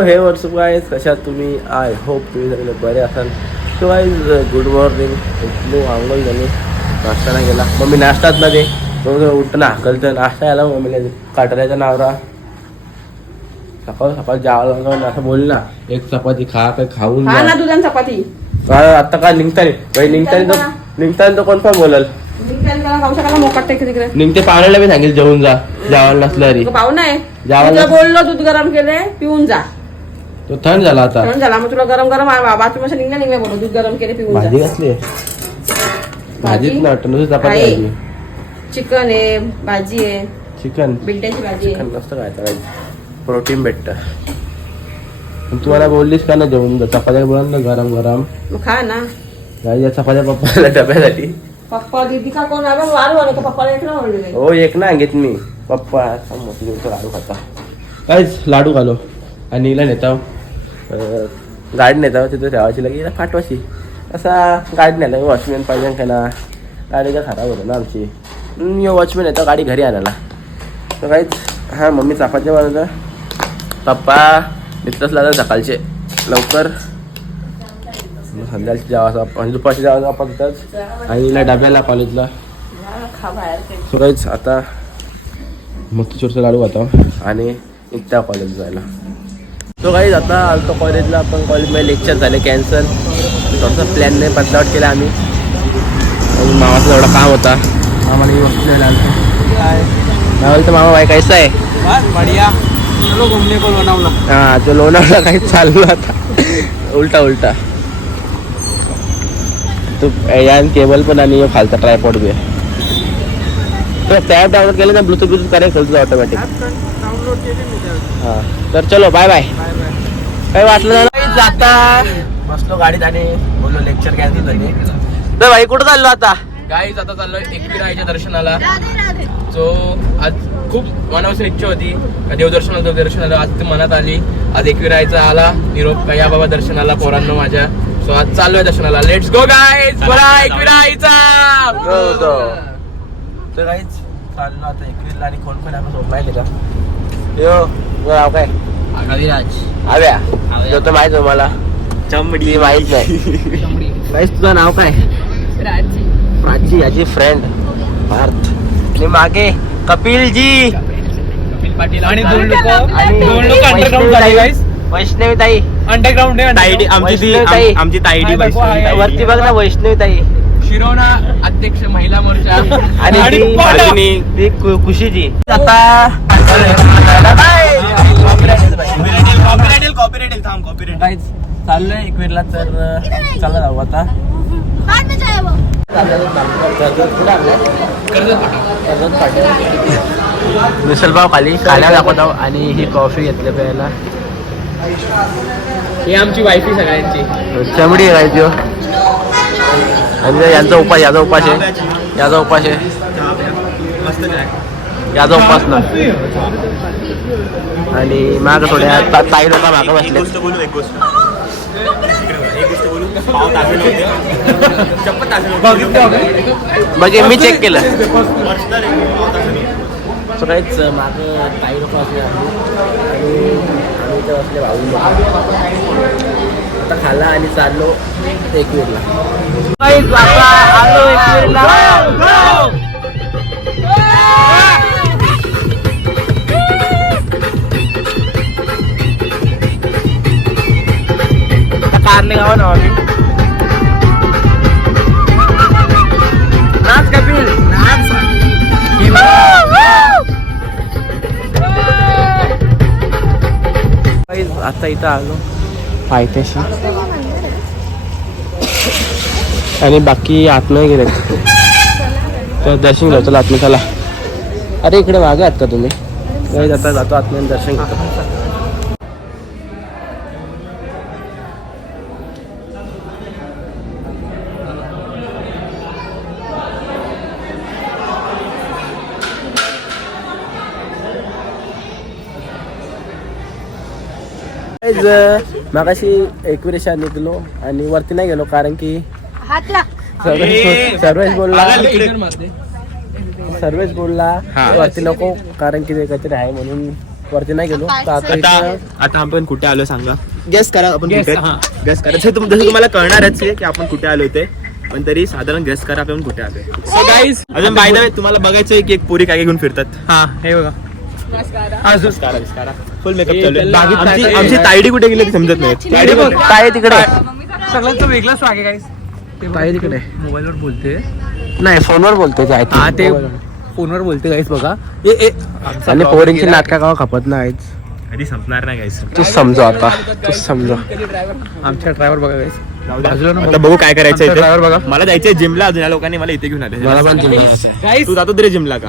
हे वर्ष गाईज कशात तुम्ही? आय होप तुम्ही सगळे बरे असाल. सो गाईज गुड मॉर्निंग उठलो आंघोळ झाली नाश्ता नाही गेला मम्मी नाश्ताच ना दे. मग उठतं ना. हाकलतं नाश्ता आला मम्मीला. काटऱ्याचा नावरा. सकाळ सकाळ जावं असं बोल ना एक चपाती खा काय खाऊन हा ना तुझ्या चपाती. आता काय निघताय बाई निघताय तर निघताय तर कोण पण बोलल? निघते पाहुण्याला मी सांगेल जेवून जा. जेवायला नसलं तरी. पाहू नाही जावं तुला लाग- बोललो दूध गरम केले पिऊन जा. तो थंड झाला आता. म्हणून झाला मग तुला गरम गरम बाथरूम अशा निघण्या निघण्या बोललो दूध गरम केले पिऊन भाजी जा कसली? आहे भाजीच ना वाटतं नुसती चपाती आहे. भाजी. चिकन आहे भाजी आहे. चिकन. बिलट्याची भाजी आहे. चिकन प्रोटीन भेटतं. पण तू मला बोललीस का ना जेवून? जा चपात्या बोल ना गरम गरम. मग खा ना. नाही या चपात्या पप्पाला डब्यासाठी. पप्पा दीदी का कोण आला? वारू आले का पप्पाला एक ना म्हणले हो एक ना घेत मी. पप्पा लाडू खाता. काहीच लाडू घालो. आणि हिला नेता गाडी नेता तिथं ठेवायची लगे फाटवाशी. पाठवायची असा गाडी नेला वॉचमॅन पाहिजे का ना गाडी का खराब होतं ना आमची. यो वॉचमॅन येतो गाडी घरी आणायला. तर काहीच हां मम्मी चापाचे बनवतं. पप्पा मित्रच लागलं सकाळचे. लवकर. संध्याकाळची जेवायचा म्हणजे दुपारची जेवायचा आपण आणि हिला डब्याला कॉलेजला. सगळंच सो काहीच आता मोतीचूरचा लाडू खाता. आणि निघता कॉलेज जायला. सो काहीच आता आलतो कॉलेजला पण कॉलेजमध्ये लेक्चर झाले कॅन्सल थोडंसं प्लॅनने बदलावट केला आम्ही. मामाचा थोडा काम होता. आम्हाला ही वस्तू द्यायला मामा भाई कैसा आहे? बढ़िया. चलो घूमने को लोनावला हा तो लोणावळा काही चाललो आता. उलटा उलटा. तू यान केबल पण आणि खालचा ट्रायपॉड बी तर त्या डाउनलोड केलं ना ब्लूटूथ ब्लूटूथ करायला खालचं ऑटोमॅटिक. हा. तर चलो बाय बाय काही वाटलं नाही जाता. बसलो गाडीत आणि बोललो लेक्चर कॅन्सल झाली तर भाई कुठं चाललो आता? गाईज आता चाललोय एकविराईच्या दर्शनाला. जो आज खूप मनापासून इच्छा होती का देवदर्शनाला देवदर्शनाला आज ती मनात आली. आज एकविरायचा आला. निरोप का या बाबा दर्शनाला पोरांनो माझ्या. सो आज चाललोय दर्शनाला. लेट्स गो गाईज बोला एकविराईचा तर काहीच चाललो आता एकवीसला आणि कोण कोण आपण यो नाव काय? कविराज आव्या जो तर माहीत मला चमडी माहीत नाही तुझं नाव काय प्राची याची फ्रेंड पार्थ आणि मागे कपिल जी कपिल पाटील आणि दोन लोकं- आणि दोन लोकं underground झाले, guys. वैष्णवी ताई अंडरग्राऊंड ताईडी आमची ती आम- आमची ताईडी वैष्णवी वरती बघ ना वैष्णवी ताई शिरोना अध्यक्ष महिला मोर्चा आणि आणि ती पाडा. अजून ती कु- खुशीची आता काहीच चाललोय एकवीरला तर चला जाऊ आता. मिसलपाव खाली खाल्या दाखवत आहो आणि ही कॉफी घेतली प्यायला. ही आमची वायफी सगळ्यांची. चमडी आहे त्यो आणि यांचा उपास याचा उपास आहे. याचा उपास आहे. याचा उपास ना आणि माग थोड्या ताई लोक मागं बसले बघे मी चेक केलं. सो काहीच माग ताई लोक असले आणि आम्ही इथं असले भाऊ आता खाला आणि चाललो एकवीरला. आलो एकवीरला. कारले गावा ना आम्ही नाच कपिल आता इथं आलो. पायथ्याशी. आणि बाकी आत नाही गेले तर दर्शन घेतो आतमध्ये चला. अरे इकडे मागे आहात का तुम्ही? नाही जाता जातो आतमध्ये दर्शन घेतो. मागाशी एकविरेशा निघलो आणि वरती नाही गेलो कारण की सर्वेश सर्वेश बोलला. सर्वेश बोलला वरती नको कारण की ते काहीतरी आहे म्हणून वरती नाही गेलो. तर आता आता इथं- आता आपण कुठे आलो सांगा? गेस करा आपण Guess, कुठे. हा. गेस करा. तुम- जसं तुम्हाला कळणारच आहे की आपण कुठे आलो ते. पण तरी साधारण गेस करा आपण कुठे आलोय. सो गाईज अजून बाय तुम्हाला बघायचं की एक पोरी काय काय घेऊन फिरतात. हा. हे बघा. अजून फुल मेकअप चालू आहे. त्याला- आमची आमची- आमची तायडी कुठे गेली ते समजत नाही. तायडी बघ. काय तिकडे. सगळ्यांचं वेगळंच वागे गाईज काय तिकडे. मोबाईलवर बोलते. नाही फोनवर बोलतोय ते I think. हा ते फोनवर बोलते गाईज बघा. ए ए. आमचा आणि vlog पोरींची गेला. नाटका का खपत नाहीत. कधी संपणार नाही गाईस तू समजो आता. तू समजो आमच्या ड्रायव्हर बघा ना आता बघू काय करायचं driver बघा. मला जायचंय जिमला अजून या लोकांनी मला इथे घेऊन आले. मला पण तू जातो तरी जिमला का?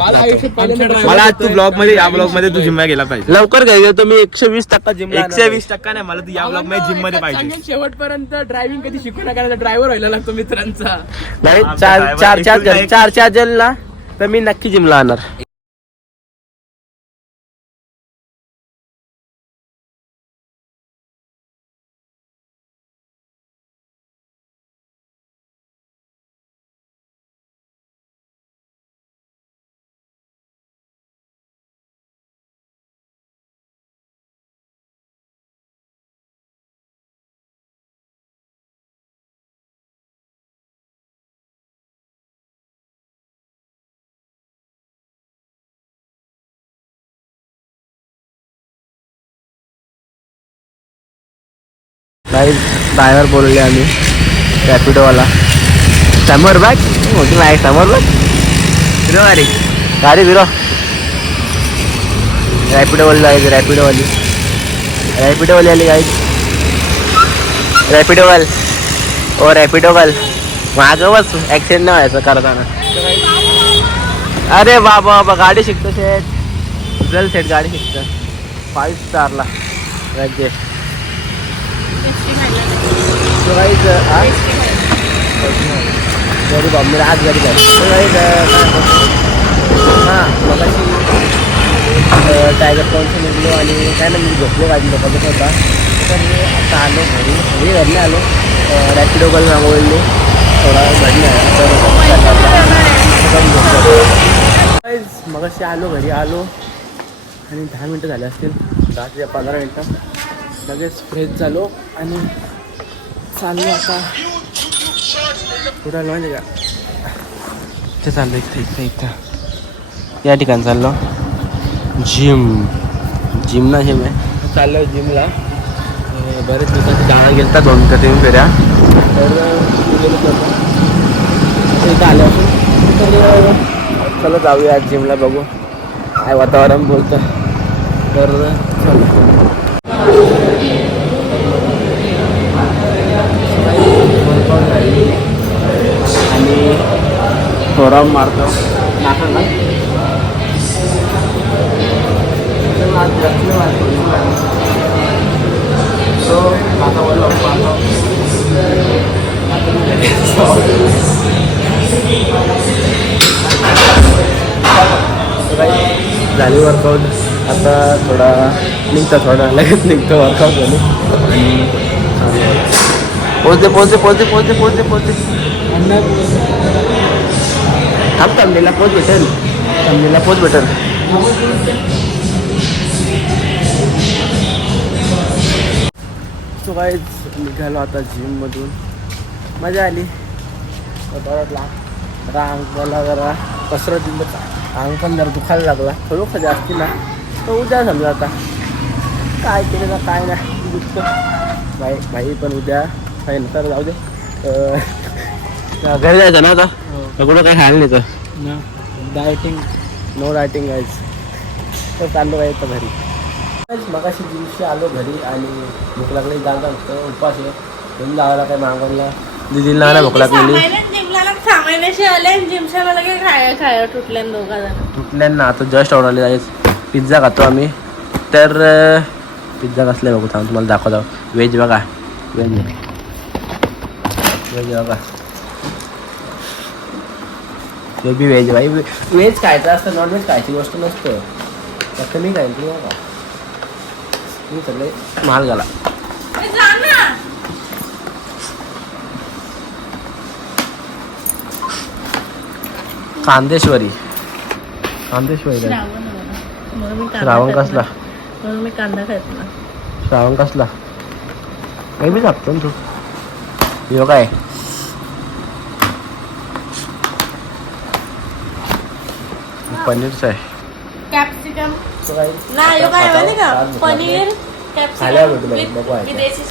मला आज तू ब्लॉगमध्ये या ब्लॉगमध्ये तू जिमला गेला पाहिजे. लवकर घ्यायचं तुम्ही एकशे वीस टक्का जिम एकशे वीस टक्का नाही मला तू या ब्लॉगमध्ये जिममध्ये पाहिजे. शेवटपर्यंत ड्रायव्हिंग कधी शिकू नका ड्रायव्हर व्हायला लागतो मित्रांचा. नाही चार चार चार चार चार जणला तर मी नक्की जिमला आणणार. काही ड्रायव्हर बोलले आम्ही. रॅपिडोवाला समोर बॅग मोठी नाही समोर बॅग विरो गाडी. गाडी विरो रॅपिडोवाली जायचं रॅपिडोवाली रॅपिडोवाली आली गाडी रॅपिडोवाल ओ रॅपिडोवाल माझं बस ॲक्सिडेंट नाही व्हायचं करताना. अरे बाबा बाबा गाडी शिकतो शेट जल सेट गाडी शिकतो. फाईव्ह स्टारला राज्य So guys, आज गरीब आम्ही आज गरीब आहे So हां मगाशी टायगर पॉईंटचं निघलो आणि काय ना मी झोपलो गाडी बघत होता तर मी आता आलो घरी. घरी घरी आलो. रॅपिडो कॉल मागवले थोडा घरी नाही मगाशी आलो घरी आलो आणि दहा मिनटं झाले असतील. दहा ते पंधरा मिनटं लगेच फ्रेश झालो आणि चाललो आता. कुठं आलो माहिती का? इथे चाललो इथं इथं इथं. या ठिकाणी चाललो. जिम. जिम ना जिम आहे. चाललो जिमला. बरेच दिवसाची गेलं गेलता दोन का तीन फेऱ्या. तर इथं आलो असून. तर चला जाऊया आज जिमला बघू. काय वातावरण बोलतं. तर अं, चला. थोडा मारतो नाका ना So, नाका वरला मारतो. झाली वर्कआउट आता थोडा निघता थोडा लगेच निघतो वर्कआउट झाली पोचते पोचते पोचते पोचते पोचते पोचते थांब तमनेला पोच भेटेल. तमनेला पोच भेटेल. सो गाईज निघालो आता जिममधून मजा आली. वाटला रांग मला जरा कसरत दिलं अंग पण जरा दुखायला लागला. खरोखर जास्ती ना. तर उद्या समजा आता. काय केलं ना काय नाही दुखतं भाई भाई पण उद्या काही नंतर जाऊ दे. घरी जायचं ना आता? कुठं काही खायला नाही तर डायटिंग. नो डायटिंग गाईज तर चाललो आहे तर घरी. मगाशी दिवशी आलो घरी आणि भूक लागली जागा होतं उपास आहे घेऊन लावायला काय मागवला. दिदीला ना भूक लागलेली सामान्याशी आले जिमशाला लगे खाया खाया तुटल्या दोघा जण. तुटल्यांना आता जस्ट ऑर्डरले जायचं. पिझ्झा खातो आम्ही. तर पिझ्झा कसले बघू थांब तुम्हाला दाखवतो. व्हेज बघा. व्हेज व्हेज बघा. ते बी व्हेज भाई. व्हेज खायचं असतं नॉनव्हेज खायची गोष्ट नसतं. फक्त मी तुम्ही बघा. मी सगळे महाल घाला. कांदेश्वरी. कांदेश्वरी. श्रावण कसला? म्हणून मी कांदा खात ना श्रावण कसला? मी बी सांगतो ना तू. यो काय? पनीरचं आहे. कॅप्सिकम? नाही खाता- खाता- पनीर कॅप्सिकम. विदेशी